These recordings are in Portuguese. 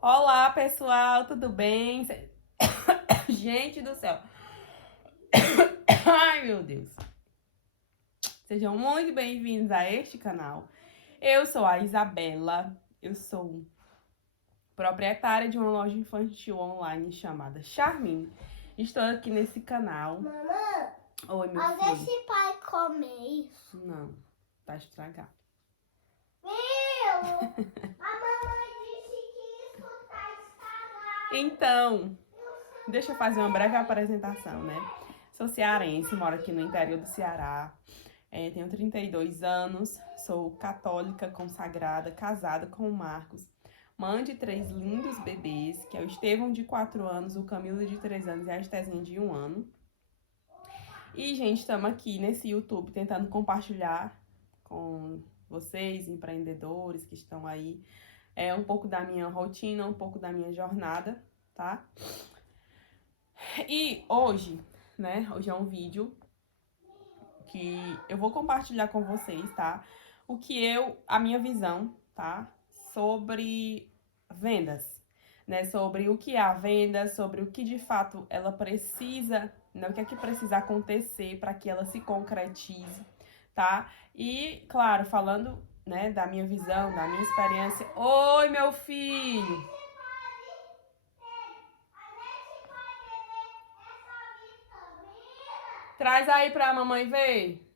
Olá, pessoal, tudo bem? Gente do céu. Ai, meu Deus. Sejam muito bem-vindos a este canal. Eu sou a Isabela, eu sou proprietária de uma loja infantil online chamada Charmin. Estou aqui nesse canal. Mamãe, Oi, meu mas filho. esse pai come isso? Não, tá estragado. Meu, a mamãe disse que isso tá estragado. Então, deixa eu fazer uma breve apresentação, né? Sou cearense, moro aqui no interior do Ceará. Tenho 32 anos, sou católica consagrada, casada com o Marcos, mãe de 3 lindos bebês, que é o Estevão de 4 anos, o Camilo de 3 anos e a Estezinha de 1 ano. E, gente, estamos aqui nesse YouTube tentando compartilhar com vocês, empreendedores que estão aí, um pouco da minha rotina, um pouco da minha jornada, tá? E hoje, né, hoje é um vídeo que eu vou compartilhar com vocês, tá? A minha visão, tá? Sobre vendas, né? Sobre o que é a venda, sobre o que de fato ela precisa, né? O que é que precisa acontecer para que ela se concretize, tá? E, claro, falando, né, da minha visão, da minha experiência. Oi, meu filho! Traz aí pra mamãe ver.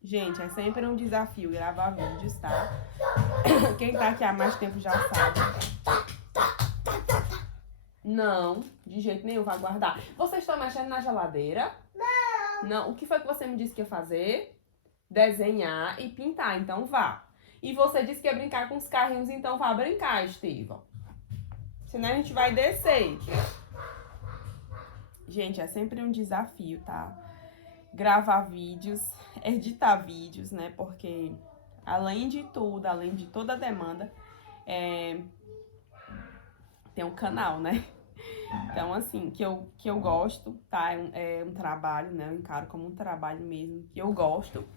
Gente, é sempre um desafio gravar vídeos, tá? Quem tá aqui há mais tempo já sabe. Não, de jeito nenhum, vai guardar. Vocês estão mexendo na geladeira? Não. Não. O que foi que você me disse que ia fazer? Desenhar e pintar, então vá. E você disse que ia brincar com os carrinhos, então vá brincar, Estevão. Senão a gente vai descer. Gente, é sempre um desafio, tá? Gravar vídeos, editar vídeos, né? Porque além de tudo, além de toda a demanda, tem um canal, né? Então, assim, que eu gosto, tá? É um trabalho, né? Eu encaro como um trabalho mesmo, que eu gosto,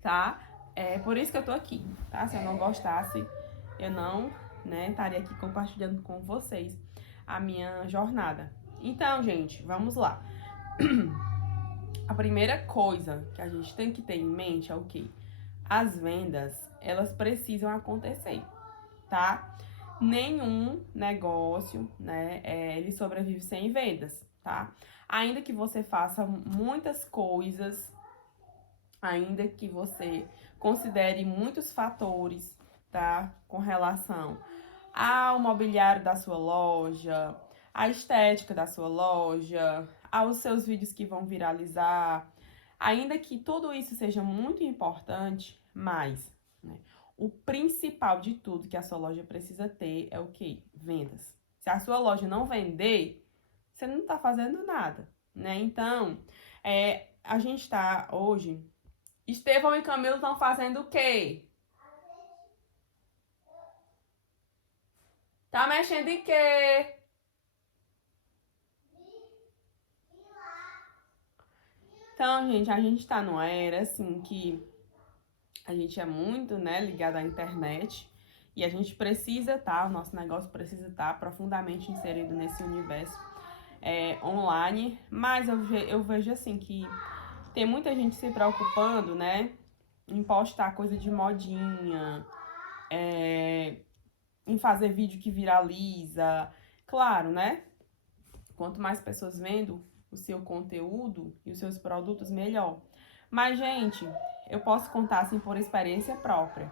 tá? É por isso que eu tô aqui, tá? Se eu não gostasse, eu não, né, estaria aqui compartilhando com vocês a minha jornada. Então, gente, vamos lá. A primeira coisa que a gente tem que ter em mente é o quê? As vendas, elas precisam acontecer, tá? Nenhum negócio, né, ele sobrevive sem vendas, tá? Ainda que você faça muitas coisas, ainda que você considere muitos fatores, tá? Com relação ao mobiliário da sua loja, à estética da sua loja, aos seus vídeos que vão viralizar, ainda que tudo isso seja muito importante, mas, né, o principal de tudo que a sua loja precisa ter é o quê? Vendas. Se a sua loja não vender, você não está fazendo nada, né? Então, a gente está hoje. Estevão e Camilo estão fazendo o quê? Tá mexendo em quê? Então, gente, a gente tá numa era, assim, que a gente é muito, né, ligado à internet. E a gente precisa o nosso negócio precisa estar profundamente inserido nesse universo online. Mas eu vejo, assim, que tem muita gente se preocupando, né, em postar coisa de modinha, em fazer vídeo que viraliza. Claro, né? Quanto mais pessoas vendo o seu conteúdo e os seus produtos, melhor. Mas, gente, eu posso contar assim por experiência própria.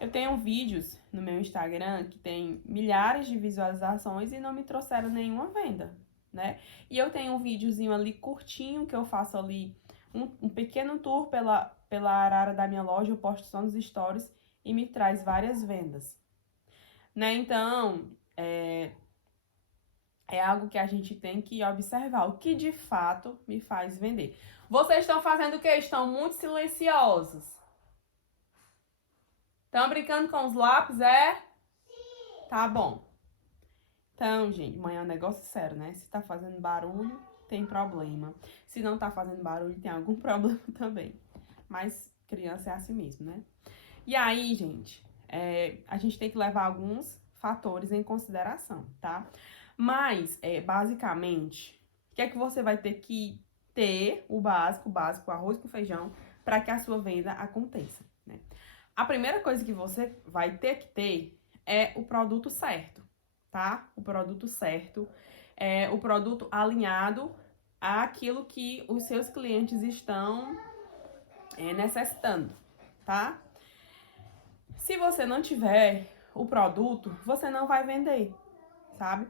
Eu tenho vídeos no meu Instagram que tem milhares de visualizações e não me trouxeram nenhuma venda, né? E eu tenho um videozinho ali curtinho que eu faço ali um pequeno tour pela arara da minha loja, eu posto só nos stories e me traz várias vendas, né? Então, é algo que a gente tem que observar, o que de fato me faz vender. Vocês estão fazendo o quê? Estão muito silenciosos. Estão brincando com os lápis, é? Sim. Tá bom. Então, gente, amanhã é um negócio sério, né? Se tá fazendo barulho, tem problema. Se não tá fazendo barulho, tem algum problema também. Mas criança é assim mesmo, né? E aí, gente, a gente tem que levar alguns fatores em consideração, tá? Mas, basicamente, o que é que você vai ter que ter o básico, arroz com feijão, para que a sua venda aconteça, né? A primeira coisa que você vai ter que ter é o produto certo, tá? O produto certo é o produto alinhado àquilo que os seus clientes estão necessitando, tá? Se você não tiver o produto, você não vai vender, sabe?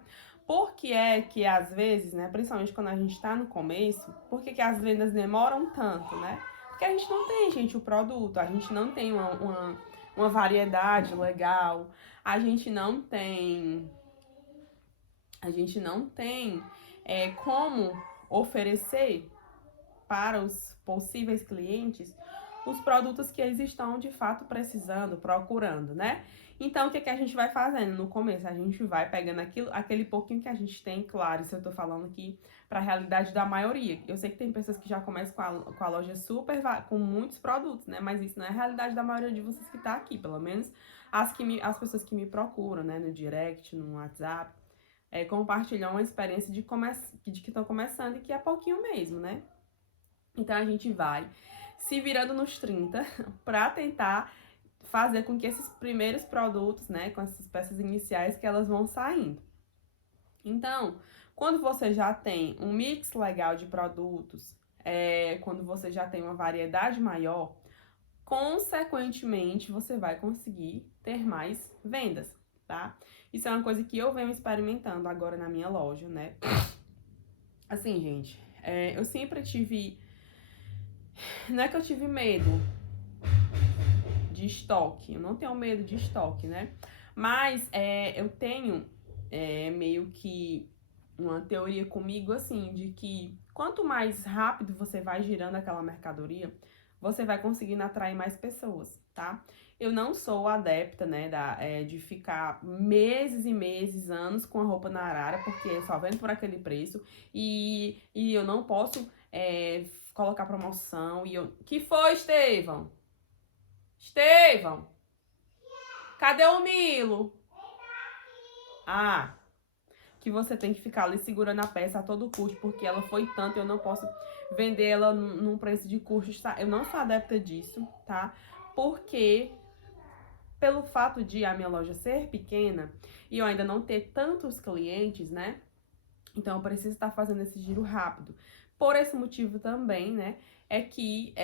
Por que é que às vezes, né, principalmente quando a gente tá no começo, por que que as vendas demoram tanto, né? Porque a gente não tem, gente, o produto, a gente não tem uma variedade legal, a gente não tem como oferecer para os possíveis clientes os produtos que eles estão de fato precisando, procurando, né? Então, o que, que a gente vai fazendo no começo? A gente vai pegando aquele pouquinho que a gente tem, claro, isso eu tô falando aqui para a realidade da maioria. Eu sei que tem pessoas que já começam com a loja super, com muitos produtos, né? Mas isso não é a realidade da maioria de vocês que tá aqui, pelo menos as pessoas que me procuram, né? No direct, no WhatsApp, compartilham uma experiência de que estão começando e que é pouquinho mesmo, né? Então, a gente vai se virando nos 30 para tentar fazer com que esses primeiros produtos, né, com essas peças iniciais, que elas vão saindo. Então, quando você já tem um mix legal de produtos, quando você já tem uma variedade maior, consequentemente, você vai conseguir ter mais vendas, tá? Isso é uma coisa que eu venho experimentando agora na minha loja, né? Assim, gente, eu sempre tive... Não é que eu tive medo de estoque, eu não tenho medo de estoque, né? Mas eu tenho meio que uma teoria comigo, assim, de que quanto mais rápido você vai girando aquela mercadoria, você vai conseguindo atrair mais pessoas, tá? Eu não sou adepta, né, de ficar meses e meses, anos com a roupa na arara, porque eu só vendo por aquele preço e eu não posso colocar promoção e eu... Que foi, Estevão? Estevão, cadê o Milo? Ah, que você tem que ficar ali segurando a peça a todo custo, porque ela foi tanto, eu não posso vender ela num preço de custo, tá? Eu não sou adepta disso, tá? Porque, pelo fato de a minha loja ser pequena e eu ainda não ter tantos clientes, né? Então, eu preciso estar fazendo esse giro rápido. Por esse motivo também, né? É que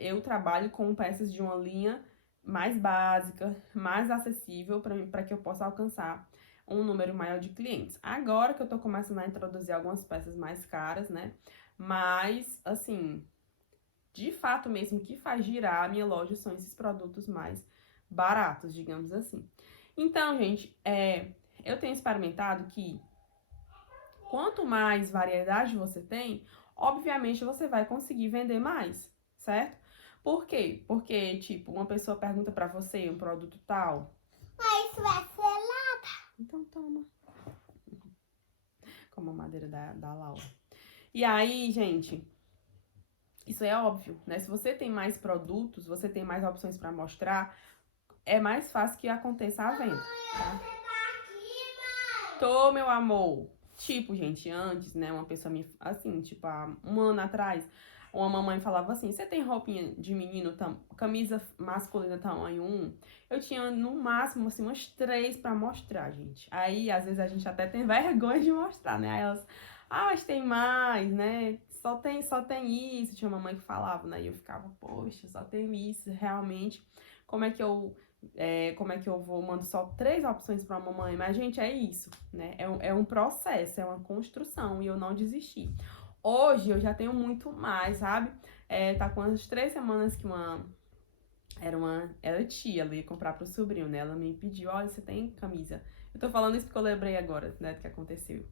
eu trabalho com peças de uma linha mais básica, mais acessível para que eu possa alcançar um número maior de clientes. Agora que eu tô começando a introduzir algumas peças mais caras, né? Mas, assim, de fato mesmo que faz girar a minha loja são esses produtos mais baratos, digamos assim. Então, gente, eu tenho experimentado que quanto mais variedade você tem, obviamente você vai conseguir vender mais, certo? Por quê? Porque, tipo, uma pessoa pergunta pra você um produto tal. Mas vai ser lá. Então toma. Como a madeira da Laura. E aí, gente, isso é óbvio, né? Se você tem mais produtos, você tem mais opções pra mostrar, é mais fácil que aconteça a venda, tá? Tô, meu amor. Tipo, gente, antes, né, uma pessoa me... Assim, tipo, há um ano atrás, uma mamãe falava assim, você tem roupinha de menino, camisa masculina tamanho 1? Eu tinha, no máximo, assim, umas 3 pra mostrar, gente. Aí, às vezes, a gente até tem vergonha de mostrar, né? Aí elas, mas tem mais, né? Só tem isso. Tinha uma mamãe que falava, né? E eu ficava, poxa, só tem isso, realmente. Como é que eu vou, mando só 3 opções para uma mamãe, mas, gente, é isso, né? É um processo, é uma construção e eu não desisti. Hoje eu já tenho muito mais, sabe? Tá com umas 3 semanas que era tia, ela ia comprar pro sobrinho, né? Ela me pediu, olha, você tem camisa? Eu tô falando isso porque eu lembrei agora, né, do que aconteceu.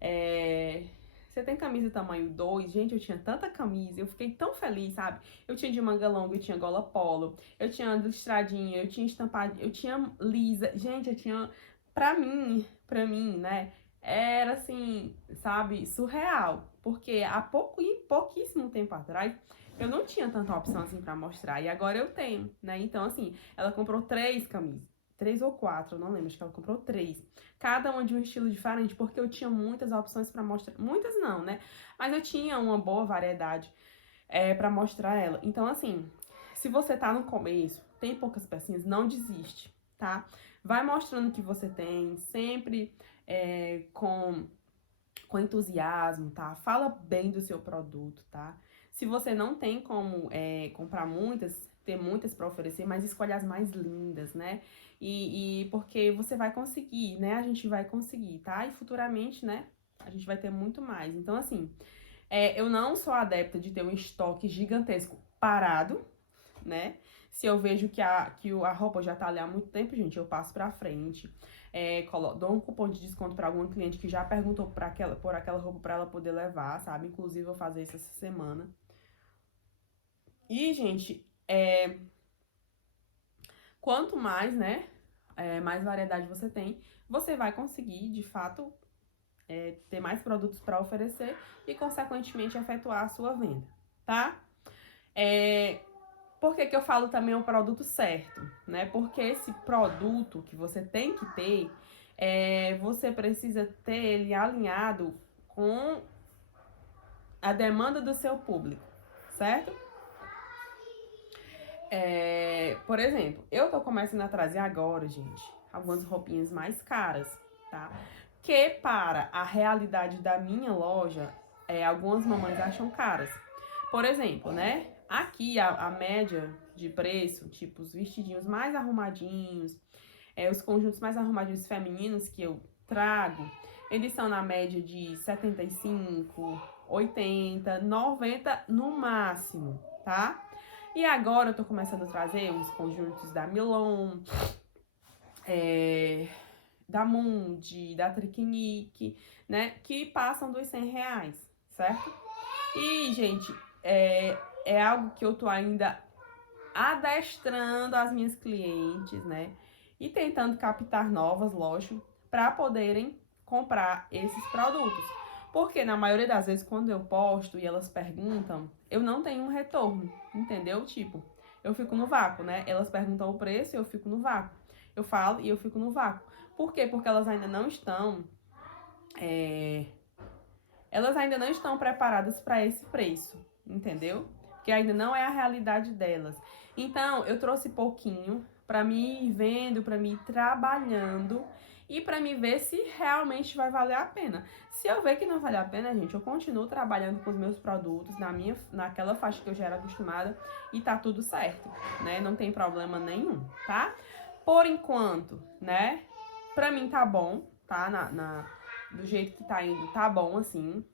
Você tem camisa tamanho 2? Gente, eu tinha tanta camisa, eu fiquei tão feliz, sabe? Eu tinha de manga longa, eu tinha gola polo, eu tinha listradinha, eu tinha estampada, eu tinha lisa. Gente, eu tinha... Pra mim, né? Era assim, sabe? Surreal. Porque há pouquíssimo tempo atrás, eu não tinha tanta opção assim pra mostrar. E agora eu tenho, né? Então, assim, ela comprou 3 camisas. 3 ou 4, eu não lembro, acho que ela comprou 3. Cada uma de um estilo diferente, porque eu tinha muitas opções pra mostrar. Muitas não, né? Mas eu tinha uma boa variedade pra mostrar ela. Então, assim, se você tá no começo, tem poucas pecinhas, não desiste, tá? Vai mostrando o que você tem, sempre com entusiasmo, tá? Fala bem do seu produto, tá? Se você não tem como comprar muitas, ter muitas para oferecer, mas escolhe as mais lindas, né? E porque você vai conseguir, né? A gente vai conseguir, tá? E futuramente, né? A gente vai ter muito mais. Então, assim, eu não sou adepta de ter um estoque gigantesco parado, né? Se eu vejo que a roupa já tá ali há muito tempo, gente, eu passo pra frente. Dou um cupom de desconto pra alguma cliente que já perguntou por aquela roupa pra ela poder levar, sabe? Inclusive, eu vou fazer isso essa semana. E, gente, quanto mais, né? Mais variedade você tem, você vai conseguir, de fato, ter mais produtos pra oferecer e, consequentemente, efetuar a sua venda, tá? Por que que eu falo também o produto certo, né? Porque esse produto que você tem que ter, você precisa ter ele alinhado com a demanda do seu público, certo? Por exemplo, eu tô começando a trazer agora, gente, algumas roupinhas mais caras, tá? Que para a realidade da minha loja, algumas mamães acham caras. Por exemplo, né? Aqui a média de preço, tipo os vestidinhos mais arrumadinhos, os conjuntos mais arrumadinhos femininos que eu trago, eles são na média de 75, 80, 90 no máximo, tá? E agora eu tô começando a trazer uns conjuntos da Milon, da Mundi, da Triquinique, né? Que passam dos R$ 100, certo? E, gente, é algo que eu tô ainda adestrando as minhas clientes, né? E tentando captar novas, lógico, para poderem comprar esses produtos. Porque na maioria das vezes, quando eu posto e elas perguntam, eu não tenho um retorno, entendeu? Tipo, eu fico no vácuo, né? Elas perguntam o preço e eu fico no vácuo. Eu falo e eu fico no vácuo. Por quê? Porque elas ainda não estão. Elas ainda não estão preparadas para esse preço, entendeu? Que ainda não é a realidade delas. Então, eu trouxe pouquinho para mim ir vendo, para mim ir trabalhando e para me ver se realmente vai valer a pena. Se eu ver que não vale a pena, gente, eu continuo trabalhando com os meus produtos naquela faixa que eu já era acostumada e tá tudo certo, né? Não tem problema nenhum, tá? Por enquanto, né? Pra mim tá bom, tá? Do jeito que tá indo, tá bom, assim,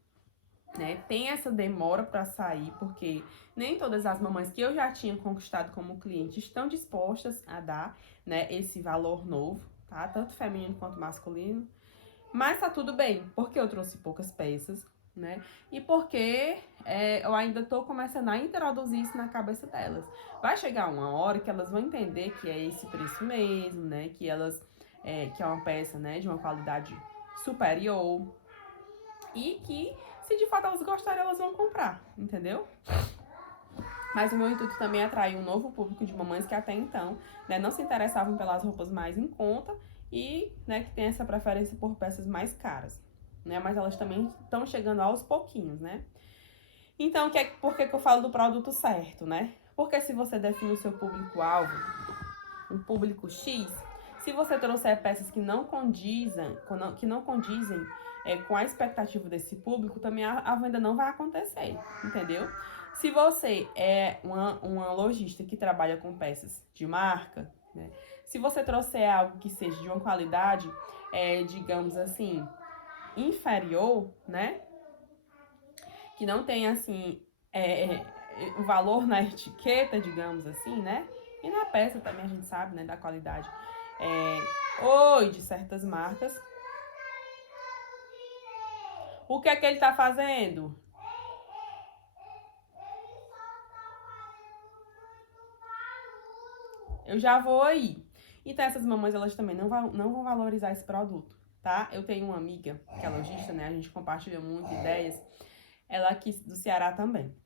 né? Tem essa demora pra sair, porque nem todas as mamães que eu já tinha conquistado como cliente estão dispostas a dar, né, esse valor novo, tá? Tanto feminino quanto masculino. Mas tá tudo bem, porque eu trouxe poucas peças, né? E porque eu ainda tô começando a introduzir isso na cabeça delas. Vai chegar uma hora que elas vão entender que é esse preço mesmo, né? Que que é uma peça, né, de uma qualidade superior. E que, se de fato elas gostarem, elas vão comprar, entendeu? Mas o meu intuito também é atrair um novo público de mamães que até então, né, não se interessavam pelas roupas mais em conta e, né, que tem essa preferência por peças mais caras, né? Mas elas também estão chegando aos pouquinhos, né? Então, por que eu falo do produto certo, né? Porque se você define o seu público-alvo, um público X, se você trouxer peças que não condizem com a expectativa desse público, também a venda não vai acontecer, entendeu? Se você é uma lojista que trabalha com peças de marca, né? Se você trouxer algo que seja de uma qualidade, digamos assim, inferior, né? Que não tenha, assim, o valor na etiqueta, digamos assim, né? E na peça também a gente sabe, né, da qualidade de certas marcas. O que é que ele tá fazendo? Eu já vou aí. Então essas mamães, elas também não vão valorizar esse produto, tá? Eu tenho uma amiga que é lojista, né? A gente compartilha muito ideias. Ela é aqui do Ceará também,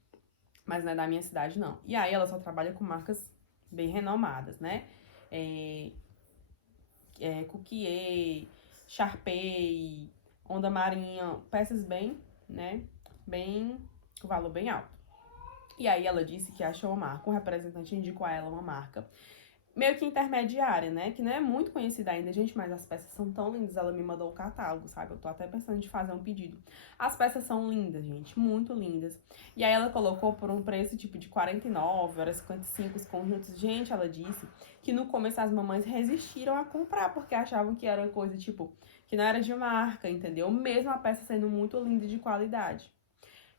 mas não é da minha cidade, não. E aí ela só trabalha com marcas bem renomadas, né? Cuquier, Sharpei, Onda Marinha, peças bem, né, bem, com valor bem alto. E aí ela disse que achou uma marca, um representante indicou a ela uma marca meio que intermediária, né? Que não é muito conhecida ainda, gente, mas as peças são tão lindas. Ela me mandou o catálogo, sabe? Eu tô até pensando em fazer um pedido. As peças são lindas, gente, muito lindas. E aí ela colocou por um preço tipo de 49, horas 55 os conjuntos. Gente, ela disse que no começo as mamães resistiram a comprar porque achavam que era coisa tipo que não era de marca, entendeu? Mesmo a peça sendo muito linda e de qualidade.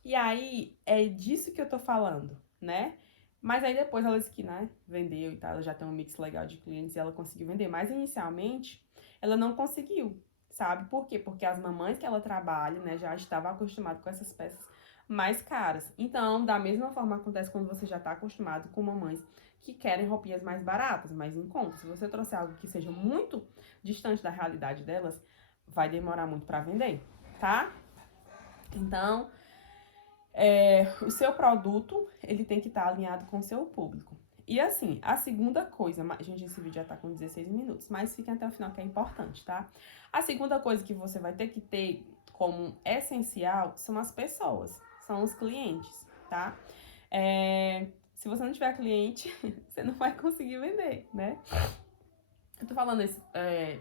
E aí é disso que eu tô falando, né? Mas aí depois ela disse que, né, vendeu e tal, ela já tem um mix legal de clientes e ela conseguiu vender. Mas inicialmente ela não conseguiu, sabe? Por quê? Porque as mamães que ela trabalha, né, já estavam acostumadas com essas peças mais caras. Então, da mesma forma acontece quando você já tá acostumado com mamães que querem roupinhas mais baratas, mais em conta. Se você trouxer algo que seja muito distante da realidade delas, vai demorar muito pra vender, tá? Então, o seu produto, ele tem que estar alinhado com o seu público. E assim, a segunda coisa, gente, esse vídeo já tá com 16 minutos, mas fiquem até o final que é importante, tá? A segunda coisa que você vai ter que ter como essencial são as pessoas, são os clientes, tá? Se você não tiver cliente, você não vai conseguir vender, né? Eu tô falando isso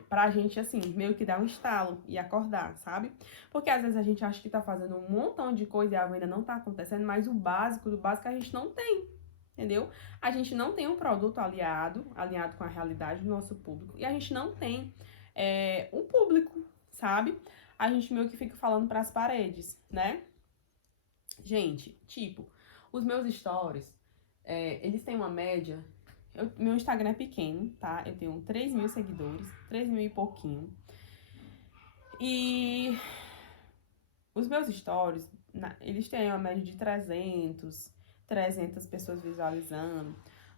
pra gente, assim, meio que dar um estalo e acordar, sabe? Porque às vezes a gente acha que tá fazendo um montão de coisa e a venda não tá acontecendo, mas o básico do básico a gente não tem, entendeu? A gente não tem um produto alinhado com a realidade do nosso público e a gente não tem um público, sabe? A gente meio que fica falando pras paredes, né? Gente, tipo, os meus stories, eles têm uma média. Meu Instagram é pequeno, tá? Eu tenho 3 mil seguidores, 3 mil e pouquinho. E os meus stories, eles têm uma média de 300 pessoas visualizando.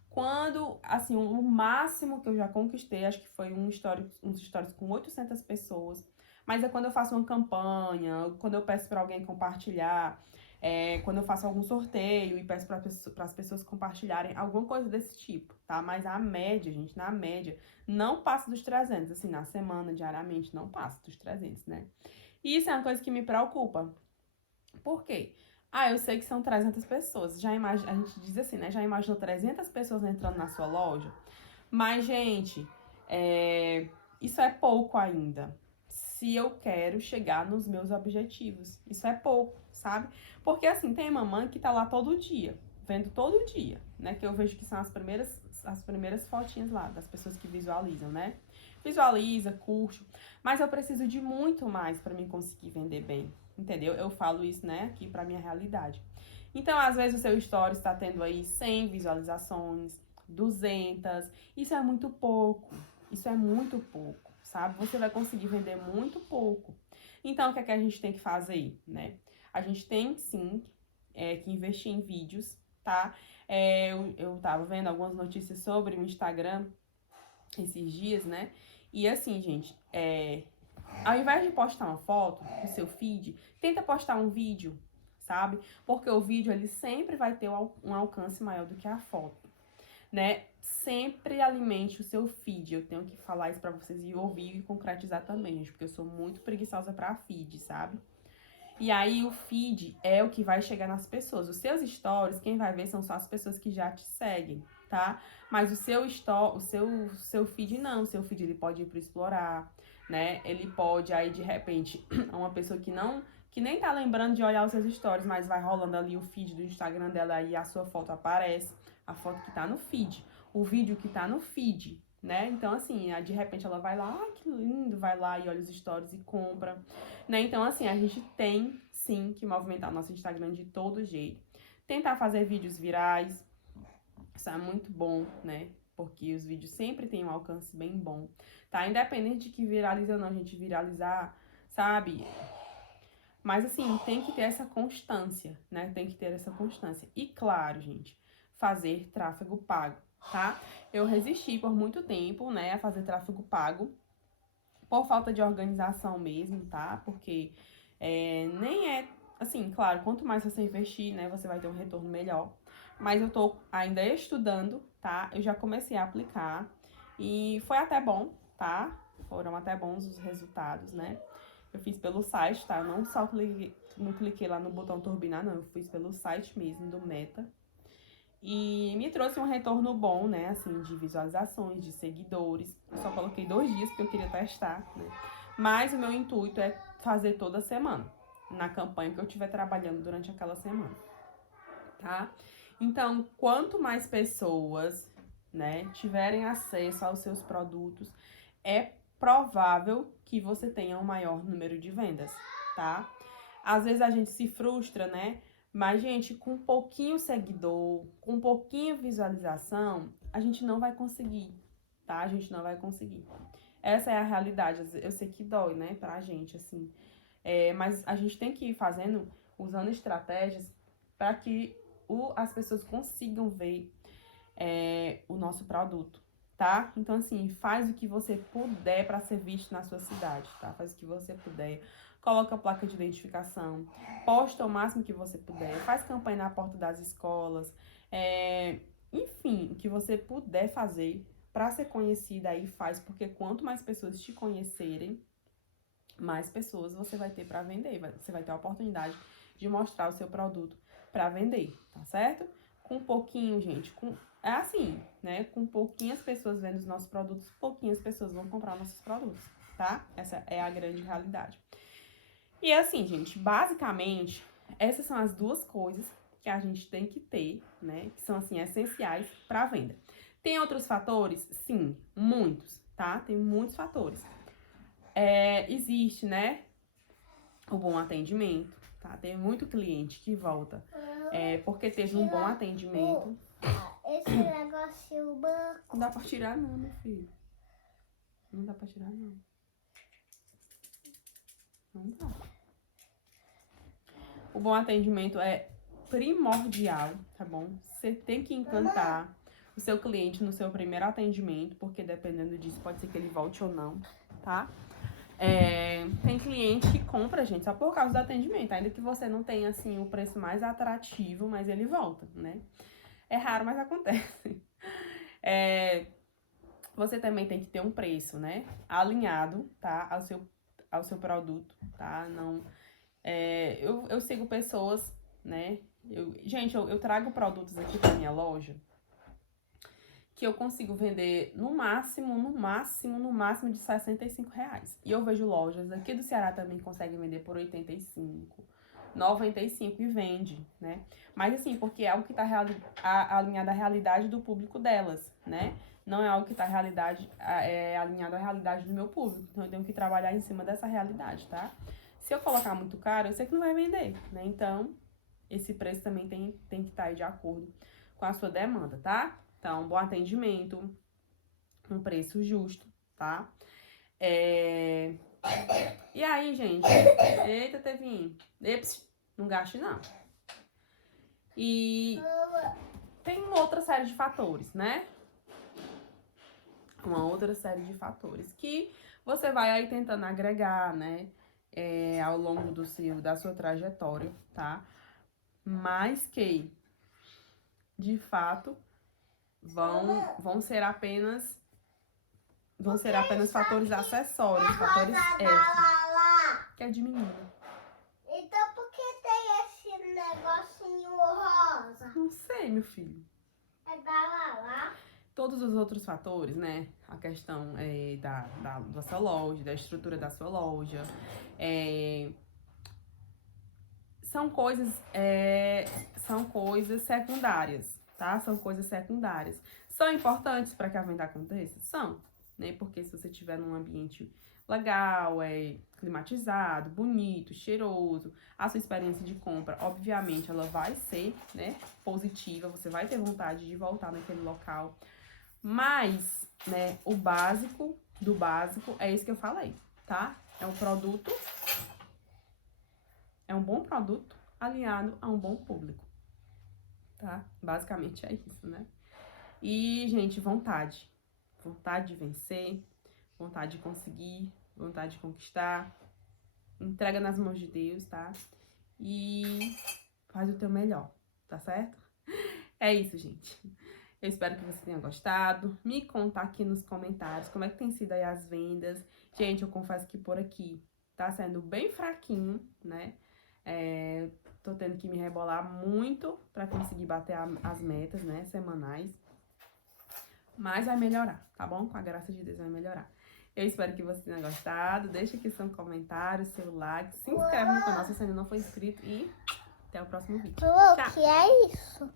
Quando, assim, o máximo que eu já conquistei, acho que foi uns stories com 800 pessoas. Mas é quando eu faço uma campanha, quando eu peço pra alguém compartilhar, quando eu faço algum sorteio e peço para as pessoas compartilharem, alguma coisa desse tipo, tá? Mas a média, gente, na média, não passa dos 300, assim, na semana, diariamente, não passa dos 300, né? E isso é uma coisa que me preocupa. Por quê? Eu sei que são 300 pessoas. A gente diz assim, né? Já imaginou 300 pessoas entrando na sua loja? Mas, gente, isso é pouco ainda. Se eu quero chegar nos meus objetivos. Isso é pouco, sabe? Porque, assim, tem mamãe que tá lá todo dia, vendo todo dia, né? Que eu vejo que são as primeiras fotinhas lá, das pessoas que visualizam, né? Visualiza, curte. Mas eu preciso de muito mais pra mim conseguir vender bem, entendeu? Eu falo isso, né, aqui pra minha realidade. Então, às vezes, o seu story está tendo aí 100 visualizações, 200. Isso é muito pouco. Isso é muito pouco, sabe? Você vai conseguir vender muito pouco. Então, o que é que a gente tem que fazer, né? A gente tem, sim, que investir em vídeos, tá? Eu tava vendo algumas notícias sobre o Instagram esses dias, né? E assim, gente, ao invés de postar uma foto no seu feed, tenta postar um vídeo, sabe? Porque o vídeo, ele sempre vai ter um alcance maior do que a foto, né? Sempre alimente o seu feed. Eu tenho que falar isso pra vocês e ouvir e concretizar também, gente, porque eu sou muito preguiçosa pra feed, sabe? E aí o feed é o que vai chegar nas pessoas. Os seus stories, quem vai ver são só as pessoas que já te seguem, tá? Mas o seu feed não. O seu feed ele pode ir pro explorar, né? Ele pode aí de repente uma pessoa que nem tá lembrando de olhar os seus stories, mas vai rolando ali o feed do Instagram dela e a sua foto aparece, a foto que tá no feed, o vídeo que tá no feed, né? Então, assim, de repente ela vai lá, que lindo, vai lá e olha os stories e compra, né? Então, assim, a gente tem, sim, que movimentar nosso Instagram de todo jeito. Tentar fazer vídeos virais, isso é muito bom, né? Porque os vídeos sempre têm um alcance bem bom, tá? Independente de que viraliza ou não, a gente viralizar, sabe? Mas, assim, tem que ter essa constância, né? Tem que ter essa constância. E, claro, gente, fazer tráfego pago, tá? Eu resisti por muito tempo, né, a fazer tráfego pago, por falta de organização mesmo, tá? Porque nem é, assim, claro, quanto mais você investir, né, você vai ter um retorno melhor. Mas eu tô ainda estudando, tá? Eu já comecei a aplicar e foi até bom, tá? Foram até bons os resultados, né? Eu fiz pelo site, tá? Eu não só não cliquei lá no botão turbinar, não. Eu fiz pelo site mesmo, do Meta. E me trouxe um retorno bom, né? Assim, de visualizações, de seguidores. Eu só coloquei 2 dias porque eu queria testar, né? Mas o meu intuito é fazer toda semana, na campanha que eu estiver trabalhando durante aquela semana, tá? Então, quanto mais pessoas, né, tiverem acesso aos seus produtos, é provável que você tenha um maior número de vendas, tá? Às vezes a gente se frustra, né? Mas, gente, com pouquinho seguidor, com pouquinho visualização, a gente não vai conseguir, tá? A gente não vai conseguir. Essa é a realidade. Eu sei que dói, né, pra gente, assim. Mas a gente tem que ir fazendo, usando estratégias para que as pessoas consigam ver o nosso produto, tá? Então, assim, faz o que você puder para ser visto na sua cidade, tá? Faz o que você puder. Coloca a placa de identificação, posta o máximo que você puder, faz campanha na porta das escolas, enfim, o que você puder fazer para ser conhecida aí faz, porque quanto mais pessoas te conhecerem, mais pessoas você vai ter para vender, você vai ter a oportunidade de mostrar o seu produto para vender, tá certo? Com pouquinho, gente, é assim, né? Com pouquinhas pessoas vendo os nossos produtos, pouquinhas pessoas vão comprar nossos produtos, tá? Essa é a grande realidade. E assim, gente, basicamente, essas são as 2 coisas que a gente tem que ter, né? Que são, assim, essenciais para venda. Tem outros fatores? Sim, muitos, tá? Tem muitos fatores. Existe, né? O bom atendimento, tá? Tem muito cliente que volta porque teve um bom atendimento. Esse negocinho branco. Não dá pra tirar não, meu filho. Não dá pra tirar não. Não dá. O bom atendimento é primordial, tá bom? Você tem que encantar o seu cliente no seu primeiro atendimento, porque dependendo disso pode ser que ele volte ou não, tá? Tem cliente que compra, gente, só por causa do atendimento. Ainda que você não tenha, assim, o preço mais atrativo, mas ele volta, né? É raro, mas acontece. Você também tem que ter um preço, né? Alinhado, tá? Ao seu produto, tá? Não... eu sigo pessoas, né? Eu trago produtos aqui pra minha loja que eu consigo vender no máximo de R$65. E eu vejo lojas aqui do Ceará também que conseguem vender por 85, 95 e vende, né? Mas assim, porque é algo que tá alinhado à realidade do público delas, né? Não é algo que tá alinhado à realidade do meu público. Então eu tenho que trabalhar em cima dessa realidade, tá? Se eu colocar muito caro, eu sei que não vai vender, né? Então, esse preço também tem que estar aí de acordo com a sua demanda, tá? Então, bom atendimento, um preço justo, tá? E aí, gente? Eita, Tevinho. Não gaste, não. E tem uma outra série de fatores, né? Uma outra série de fatores que você vai aí tentando agregar, né? Ao longo da sua trajetória, tá? Mas que, de fato, vão ser apenas fatores acessórios, fatores extras. Que é de menina. Então por que tem esse negocinho rosa? Não sei, meu filho. É da Lala. Todos os outros fatores, né? A questão da sua loja, da estrutura da sua loja. São coisas secundárias, tá? São coisas secundárias. São importantes para que a venda aconteça? São, né? Porque se você estiver num ambiente legal, climatizado, bonito, cheiroso, a sua experiência de compra, obviamente, ela vai ser, né, positiva, você vai ter vontade de voltar naquele local. Mas, né, o básico do básico é isso que eu falei, tá? É um bom produto alinhado a um bom público, tá? Basicamente é isso, né? E, gente, vontade. Vontade de vencer, vontade de conseguir, vontade de conquistar. Entrega nas mãos de Deus, tá? E faz o teu melhor, tá certo? É isso, gente. Eu espero que você tenha gostado. Me conta aqui nos comentários como é que tem sido aí as vendas. Gente, eu confesso que por aqui tá sendo bem fraquinho, né? Tô tendo que me rebolar muito pra conseguir bater as metas, né, semanais. Mas vai melhorar, tá bom? Com a graça de Deus vai melhorar. Eu espero que você tenha gostado. Deixa aqui seu comentário, seu like. Se inscreve no canal se você ainda não for inscrito. E até o próximo vídeo. O Tchau! que é isso?